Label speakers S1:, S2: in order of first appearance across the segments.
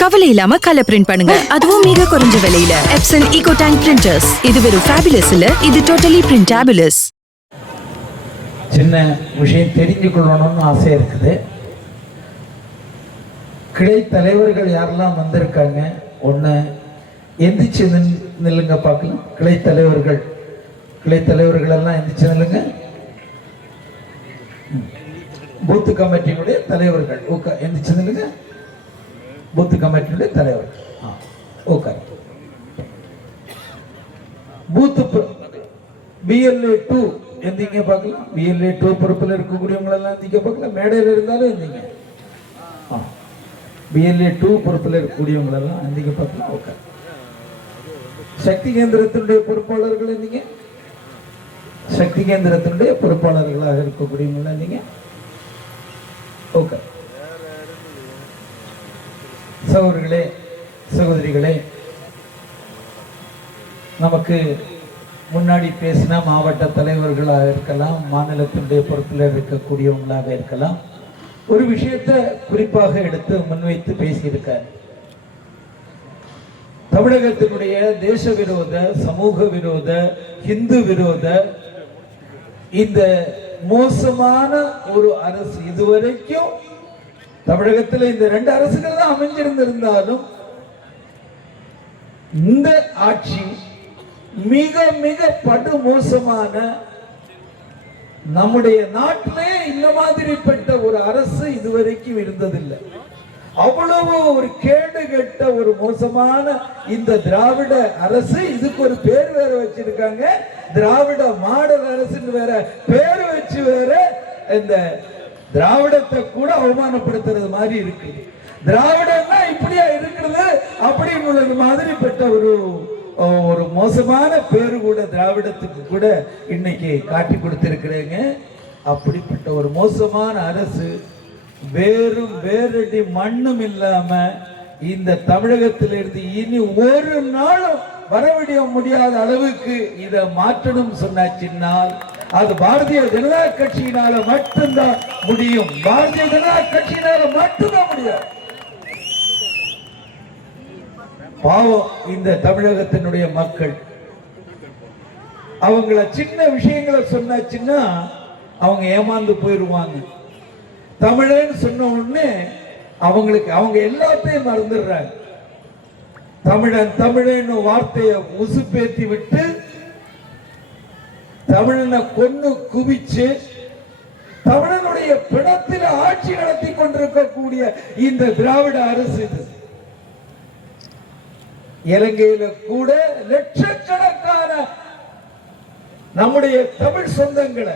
S1: கவலை இல்லாம colour print பண்ணுங்க. அதுவும் மிக குறைஞ்ச விலையில. எப்சன் ஈகோ டேங்க் பிரிண்டர்ஸ் இது வெறும் ஃபேபிலஸ் இல்ல இது டோட்டலி பிரிண்டாபிலஸ்
S2: சின்ன விஷயம் தெரிஞ்சு கொள்ளணும்னு ஆசை இருக்குது. கிளை தலைவர்கள் யாரெல்லாம் வந்திருக்காங்க? ஒன்று எந்திரிச்சு நில்லுங்க பார்க்கலாம். கிளை தலைவர்கள். கிளை தலைவர்கள் எல்லாம் எந்திரிச்சு நில்லுங்க. பூத்து கமிட்டியினுடைய தலைவர்கள். ஓகே எந்திரிச்சு நில்லுங்க பூத்து கமிட்டியினுடைய தலைவர். ஆ ஓகே. பூத்து பிஎல்ஏ டூ எந்திங்க பார்க்கலாம். பிஎல்ஏ டூ பொறுப்பில் இருக்கக்கூடியவங்களெல்லாம் எந்திங்க பார்க்கலாம். மேடையில் இருந்தாலும் எந்திங்க. பிஎல்ஏ டூ பொறுப்பில் இருக்கக்கூடியவங்களெல்லாம் எந்திங்க பார்க்கலாம். ஓகே. சக்தி கேந்திரத்தினுடைய பொறுப்பாளர்கள் எந்திங்க? சக்தி கேந்திரத்தினுடைய பொறுப்பாளர்களாக இருக்கக்கூடியவங்களா எந்திங்க? ஓகே சகோதரிகளே சகோதரிகளே நமக்கு முன்னாடி பேசின மாவட்ட தலைவர்களாக இருக்கலாம் மாநிலத்தினுடைய பொறுப்பில் இருக்கக்கூடியவங்களாக இருக்கலாம் ஒரு விஷயத்தை குறிப்பாக எடுத்து முன்வைத்து பேசியிருக்கார். தமிழகத்தினுடைய தேச விரோத சமூக விரோத இந்து விரோத இந்த மோசமான ஒரு அரசு இதுவரைக்கும் தமிழகத்தில் இந்த ரெண்டு அரசுகள் தான் அமைஞ்சிருந்திருந்தாலும் இந்த ஆட்சி மிக மிக படு மோசமான நம்முடைய நாட்டிலே இந்த மாதிரிப்பட்ட ஒரு அரசு இதுவரைக்கும் இருந்ததில்லை. அவ்வளவு ஒரு கேடு கெட்ட ஒரு மோசமான இந்த திராவிட அரசு இதுக்கு ஒரு பேர் வேற வச்சிருக்காங்க. திராவிட மாடல் அரசுன்னு வேற பேர் வச்சு வேற இந்த திராவிடத்தை கூட அவமானப்படுத்துறது மாதிரி இருக்கு. திராவிடம்னா இப்படியா இருக்கிறது? அப்படின்னு மாதிரிப்பட்ட ஒரு ஒரு மோசமான பேரு கூட திராவிடத்துக்கு கூட இன்னைக்கு காட்டி கொடுத்திருக்கிறேங்க. அப்படிப்பட்ட ஒரு மோசமான அரசு வேறும் வேறடி மண்ணும் இல்லாம இந்த தமிழகத்திலிருந்து இனி ஒரு நாளும் வரவிட முடியாத அளவுக்கு இதை மாற்றணும் சொன்னாச்சின்னால் அது பாரதிய ஜனதா கட்சியினால மட்டும்தான் முடியும். பாரதிய ஜனதா கட்சியினால மட்டும்தான் முடியும். பாவம் இந்த தமிழகத்தினுடைய மக்கள். அவங்கள சின்ன விஷயங்களை சொன்னாச்சுன்னா அவங்க ஏமாந்து போயிடுவாங்க தமிழன்னு சொன்ன உடனே அவங்களுக்கு அவங்க எல்லாத்தையும் மறந்துடுறாங்க. தமிழன் தமிழன்னு வார்த்தையை உசுப்பேத்தி விட்டு தமிழனை கொன்னு குவிச்சு தமிழனுடைய பிணத்தில் ஆட்சி நடத்தி கொண்டிருக்கக்கூடிய இந்த திராவிட அரசு இது. இலங்கையில கூட லட்சக்கணக்கான நம்முடைய தமிழ் சொந்தங்களை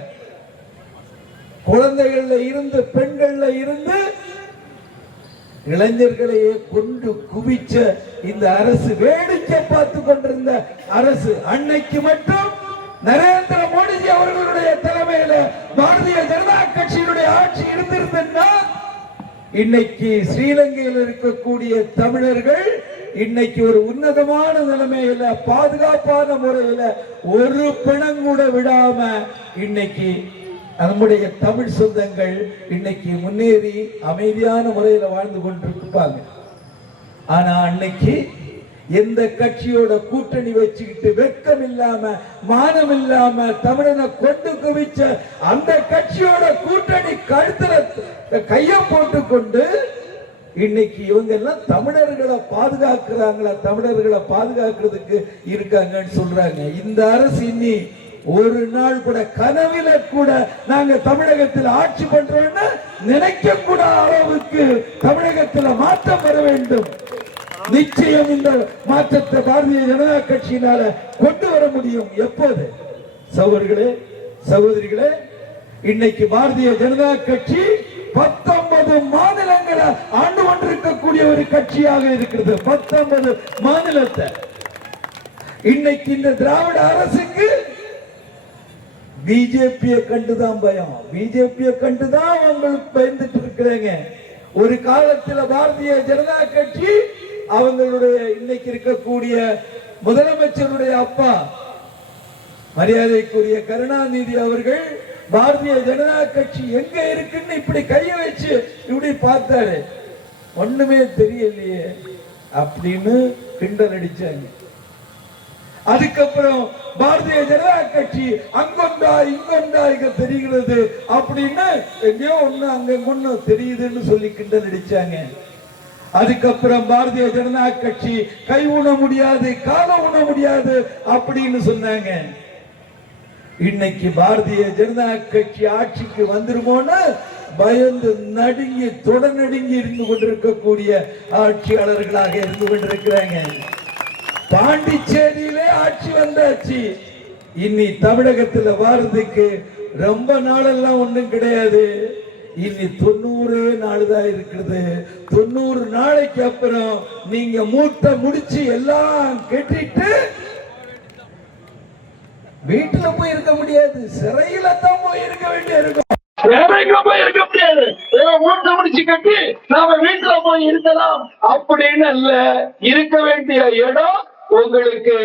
S2: குழந்தைகள்ல இருந்து பெண்கள்ல இருந்து இளைஞர்களையே கொண்டு குவிச்ச இந்த அரசு வேடிக்கை பார்த்து கொண்டிருந்த அரசு அன்னைக்கு மட்டும் நரேந்திர மோடிஜி அவர்களுடைய தலைமையில பாரதிய ஜனதா கட்சியினுடைய ஆட்சி இருந்திருந்தா இன்னைக்கு ஸ்ரீலங்கையில் இருக்கக்கூடிய தமிழர்கள் இன்னைக்கு ஒரு உன்னதமான நிலைமையில பாதுகாப்பான முறையில ஒரு பிணம் கூட விடாம இன்னைக்கு நம்முடைய தமிழ் சொந்தங்கள் இன்னைக்கு முன்னேறி அமைதியான முறையில வாழ்ந்து கொண்டிருப்பாங்க ஆனா அன்னைக்கு எந்த கட்சியோட கூட்டணி வச்சுக்கிட்டு வெக்கம் இல்லாம மானம் இல்லாம தமிழனை கொண்டு குவிச்ச அந்த கட்சியோட கூட்டணி கழுத்துல கைய போட்டு கொண்டு இன்னைக்கு இவங்க எல்லாம் தமிழர்களை பாதுகாக்கிறாங்களா தமிழர்களை பாதுகாக்கிறதுக்கு இருக்காங்கன்னு சொல்றாங்க. இந்த அரசு இன்னி ஒரு நாள் கூட கனவில கூட நாங்க தமிழகத்தில் ஆட்சி பண்றோம்னு நினைக்க கூட அளவுக்கு தமிழகத்தில் மாற்றம் வர வேண்டும். நிச்சயம் இந்த மாற்றத்தை பாரதிய ஜனதா கட்சியினால கொண்டு வர முடியும். எப்போது? சகோதரிகளே சகோதரிகளே இன்னைக்கு பாரதிய ஜனதா கட்சி பத்தொன்பது மாநிலங்களை ஆண்டு கொண்டிருக்கக்கூடிய ஒரு கட்சியாக இருக்கிறது. பத்தொன்பது மாநிலத்தை. இன்னைக்கு இந்த திராவிட அரசுக்கு பிஜேபியை கண்டுதான் பயம். பிஜேபியை கண்டுதான் அவங்களுக்கு பயந்துட்டு இருக்கிறாங்க. ஒரு காலத்துல பாரதிய ஜனதா கட்சி அவங்களுடைய இன்னைக்கு இருக்கக்கூடிய முதலமைச்சருடைய அப்பா மரியாதைக்குரிய கருணாநிதி அவர்கள் பாரதிய ஜனதா கட்சி எங்க இருக்குன்னு இப்படி கைய வச்சு இப்படி பார்த்தாரு. ஒண்ணுமே தெரியலையே. அப்படின்னு கிண்டல் அடிச்சாங்க. அதுக்கப்புறம் பாரதிய ஜனதா கட்சி அங்கொண்டா இங்கொண்டா இங்க தெரிகிறது அப்படின்னு எங்கேயோ ஒண்ணு அங்க ஒண்ணு தெரியுதுன்னு சொல்லி கிண்டல் அடிச்சாங்க. அதுக்கப்புறம் பாரதிய ஜனதா கட்சி கை ஊன முடியாது கால ஊன முடியாது அப்படின்னு சொன்னாங்க. இன்னைக்கு பாரதிய ஜனதா கட்சி ஆட்சிக்கு வந்துருமோன்னு பயந்து நடுங்கி தொடநடுங்கி இருந்து கொண்டிருக்கக்கூடிய ஆட்சியாளர்களாக இருந்து கொண்டிருக்கிறாங்க. பாண்டிச்சேரியிலே ஆட்சி வந்தாச்சு. இனி தமிழகத்துல வாரதுக்கு ரொம்ப நாளெல்லாம் ஒண்ணும் கிடையாது. இனி தொண்ணூறு நாள் தான் இருக்குது தொண்ணூறு நாளைக்கு அப்புறம் நீங்க மூட்டை முடிச்சு எல்லாம் கட்டிட்டு வீட்டுல போய் இருக்க முடியாது. சிறையில தான் போய் இருக்க வேண்டிய இருக்கும். போய் இருக்க முடியாது. மூட்டை முடிச்சு கட்டி நாம வீட்டுல போய் இருக்கலாம். அப்படின்னு அல்ல. இருக்க வேண்டிய இடம் உங்களுக்கு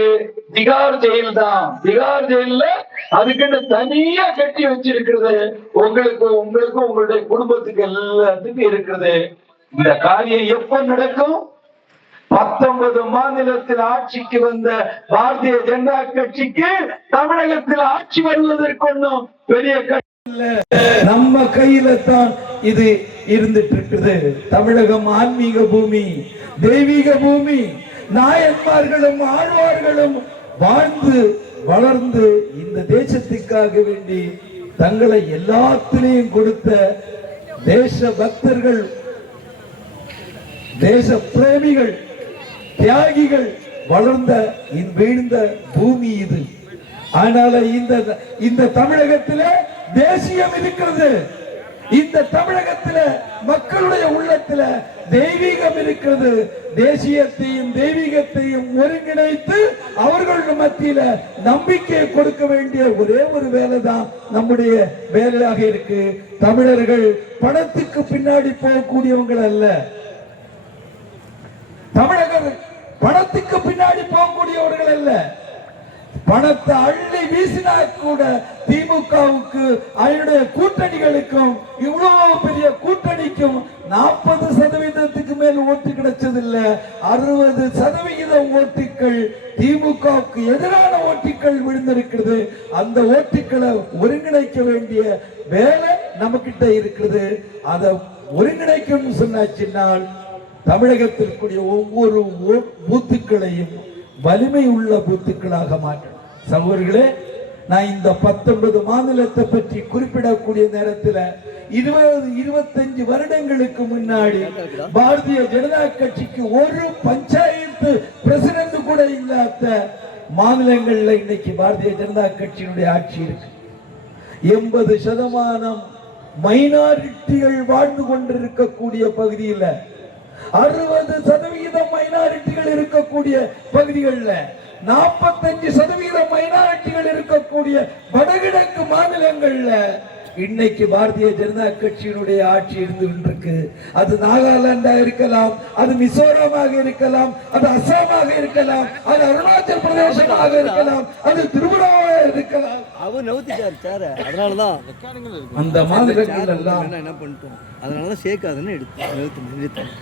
S2: திகார் ஜெயில் தான் திகார் ஜெயில அதுக்குன்னு தனியா கட்டி வச்சிருக்கிறது. உங்களுக்கு உங்களுக்கும் உங்களுடைய குடும்பத்துக்கு எல்லாத்துக்கும் இருக்கிறது இந்த காரியம் எப்ப நடக்கும்? பத்தொன்பது மாநிலத்தில் ஆட்சிக்கு வந்த பாரதிய ஜனதா கட்சிக்கு தமிழகத்தில் ஆட்சி வருவதற்கு ஒன்றும் பெரிய நம்ம கையில தான் இது இருந்துட்டு இருக்குது. தமிழகம் ஆன்மீக பூமி தெய்வீக பூமி நாயன்மார்களும் ஆழ்வார்களும் வாழ்ந்து வளர்ந்து இந்த தேசத்துக்காக வேண்டி தங்களை எல்லாத்திலையும் கொடுத்த தேச பக்தர்கள் தேச பிரேமிகள் தியாகிகள் வளர்ந்த வீழ்ந்த பூமி இது. அதனால இந்த இந்த தமிழகத்தில தேசியம் இருக்கிறது. இந்த தமிழகத்துல மக்களுடைய உள்ளத்துல தெய்வீகம் இருக்கிறது. தேசியத்தையும் தெய்வீகத்தையும் ஒருங்கிணைத்து அவர்கள் மத்தியில நம்பிக்கையை கொடுக்க வேண்டிய ஒரே ஒரு வேலை தான் நம்முடைய வேலையாக இருக்கு. தமிழர்கள் பணத்துக்கு பின்னாடி போகக்கூடியவங்கள் அல்ல. தமிழர்கள் பணத்துக்கு பின்னாடி போகக்கூடியவர்கள் அல்ல. பணத்தை அள்ளி வீசினா கூட திமுகவுக்கு அதனுடைய கூட்டணிகளுக்கும் இவ்வளவு பெரிய கூட்டணிக்கும் நாற்பது சதவீதத்துக்கு மேல் ஓட்டு கிடைச்சதில்ல. அறுபது சதவிகித ஓட்டுகள் திமுகவுக்கு எதிரான ஓட்டுகள் விழுந்திருக்கிறது. அந்த ஓட்டுகளை ஒருங்கிணைக்க வேண்டிய வேலை நம்ம கிட்ட இருக்கிறது. அதை ஒருங்கிணைக்கணும்னு சொன்னாச்சினால் தமிழகத்திற்குரிய ஒவ்வொரு பூத்துக்களையும் வலிமை உள்ள பூத்துக்களாக மாற்ற சகோதரர்களே நான் இந்த பத்தொன்பது மாநிலத்தை பற்றி குறிப்பிடக்கூடிய நேரத்தில் இருபது இருபத்தஞ்சு வருடங்களுக்கு முன்னாடி பாரதிய ஜனதா கட்சிக்கு ஒரு பஞ்சாயத்து பிரசிடண்ட் கூட இல்லாத மாநிலங்கள்ல இன்னைக்கு பாரதிய ஜனதா கட்சியினுடைய ஆட்சி இருக்கு. எண்பது சதமானம் மைனாரிட்டிகள் வாழ்ந்து கொண்டிருக்கக்கூடிய பகுதியில் அறுபது சதவீதம் மைனாரிட்டிகள் இருக்கக்கூடிய பகுதிகளில் நாற்பத்தஞ்சு சதவீதம் மைனாரிட்டிகள் இருக்கக்கூடிய வடகிழக்கு மாநிலங்கள்ல இன்னைக்கு பாரதிய ஜனதா கட்சியினுடைய ஆட்சி இருந்து கொண்டிருக்கு. அது நாகாலாந்தா இருக்கலாம் அது மிசோரமாக இருக்கலாம் அது அசாமாக இருக்கலாம் அது அருணாச்சல் பிரதேசமாக இருக்கலாம் அது திரிபுராவாக இருக்கலாம்.
S3: அவர் நவுத்திட்டார் சேர. அதனாலதான்
S2: அந்த மாநிலங்கள் எல்லாம்
S3: என்ன பண்ணிட்டோம் அதனாலதான் சேர்க்காதுன்னு எடுத்து நிறுத்தம்